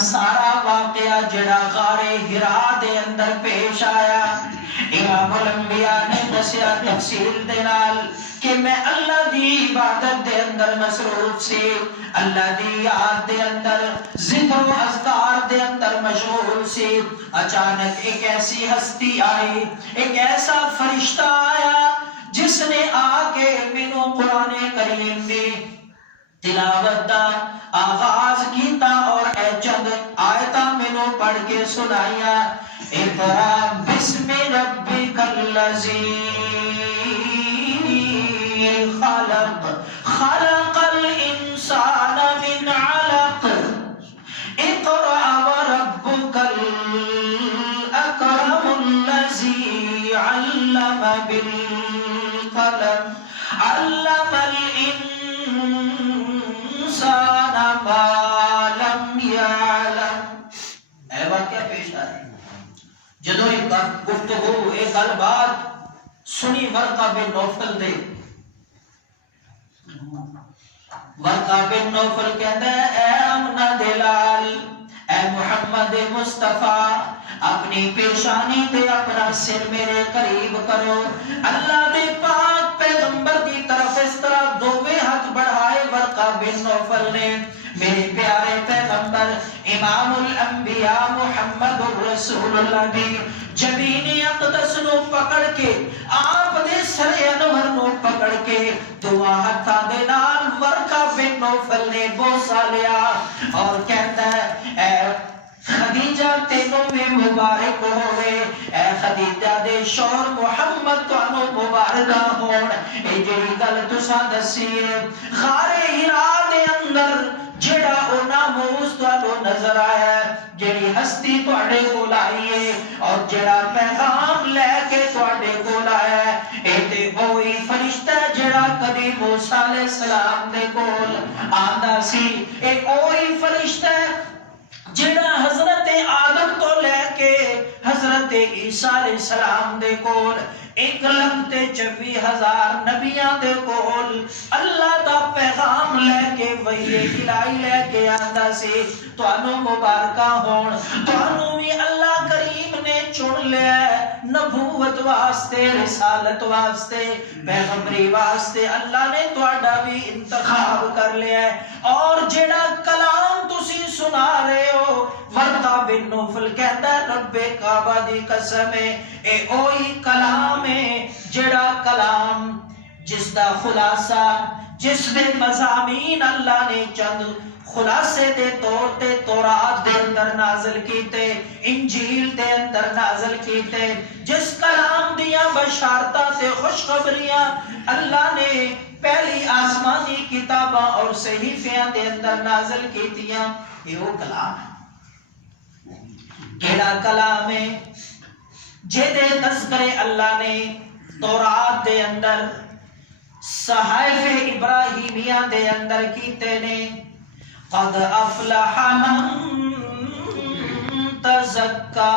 سارا واقعہ جڑا غار ہرا دے اندر پیش آیا، امام الانبیاء نے دسیا تفصیل دے نال کہ میں اللہ دی عبادت دے اندر مصروف سی، اللہ دی یاد دے اندر ذکر و اذکار دے اندر مشغول سی۔ اچانک ایک ایسی ہستی آئی، ایک ایسا فرشتہ آیا جس نے آ کے مینوں قرآن کریم دی تلاوت دا آغاز کیتا اور اے چند آیتاں مینوں پڑھ کے سنائیاں۔ اقرا بسم ربک الذی خلق خلق الانسان من علق اقرا وربک الاکرم الذی علم بالقلم علم الانسان ما لم يعلم۔ اے واقعہ پیش آ رہا ہے جدو ایک گفتگو ایک گل بات سنی ورقہ بن نوفل دے، ورقہ بن نوفل کہتا ہے اے امنہ دلال، اے محمد مصطفیٰ، اپنی پیشانی تے اپنا سر میرے قریب کرو۔ اللہ دے پاک پیغمبر دی طرف اس طرح دوویں ہاتھ بڑھائے ورقہ بن نوفل نے، میرے پیارے پیغمبر امام الانبیاء محمد رسول اللہ دی جبین اقدس نو پکڑ کے، آپ دے سر انور نو پکڑ کے دعا ہتھاں دے نال ورقہ بن نوفل نے بوسا لیا اور کہتا ہے اے خدیجہ تینوں میں مبارک ہوئے، اے خدیجہ دے شوہر محمد تانوں مبارکہ ہون۔ اے جڑی گل تساں دسی ہے غار ہرا دے اندر جڑا او ناموس تانوں نظر آیا ہے، جڑی ہستی تواڈے کول آئی ہے اور جڑا پیغام لے کے تواڈے کول آیا ہے، اے تے وہی فرشتہ جڑا کدی موسیٰ علیہ السلام دے کول آندا سی، اے وہی فرشتہ جڑا حضرت آدم تو لے کے حضرت عیسیٰ علیہ السلام دے کول 1,24,000 نبیاں دے کول اللہ دا پیغام لے کے وحی الہی لے کے آندا سی۔ تانوں مبارکہ ہون، تانوں بھی اللہ کریم نے چن لیا ہے نبوت واسطے، رسالت واسطے، پیغمبری واسطے، اللہ نے تہاڈا بھی انتخاب کر لیا ہے۔ اور جڑا کلام تسی سنا رہے ہو، ورقہ بن نوفل کہتا ہے رب کعبہ دی قسم ہے اے اوہی کلام ہے جڑا کلام جس دا خلاصہ، جس دے مضامین اللہ نے چند خلاصے دے طور تے تورات دے اندر نازل کیتے، انجیل دے اندر نازل کیتے، جس کلام دیاں بشارتاں تے خوشخبریاں اللہ نے پہلی آسمانی کتاباں اور صحیفیاں دے اندر نازل کیتیاں، یہ وہ کلام ہے۔ کیڑا کلام ہے جہدے تذکرے اللہ نے تورات دے اندر صحائف ابراہیمیہ دے اندر کیتے نے، قد افلح من تزکا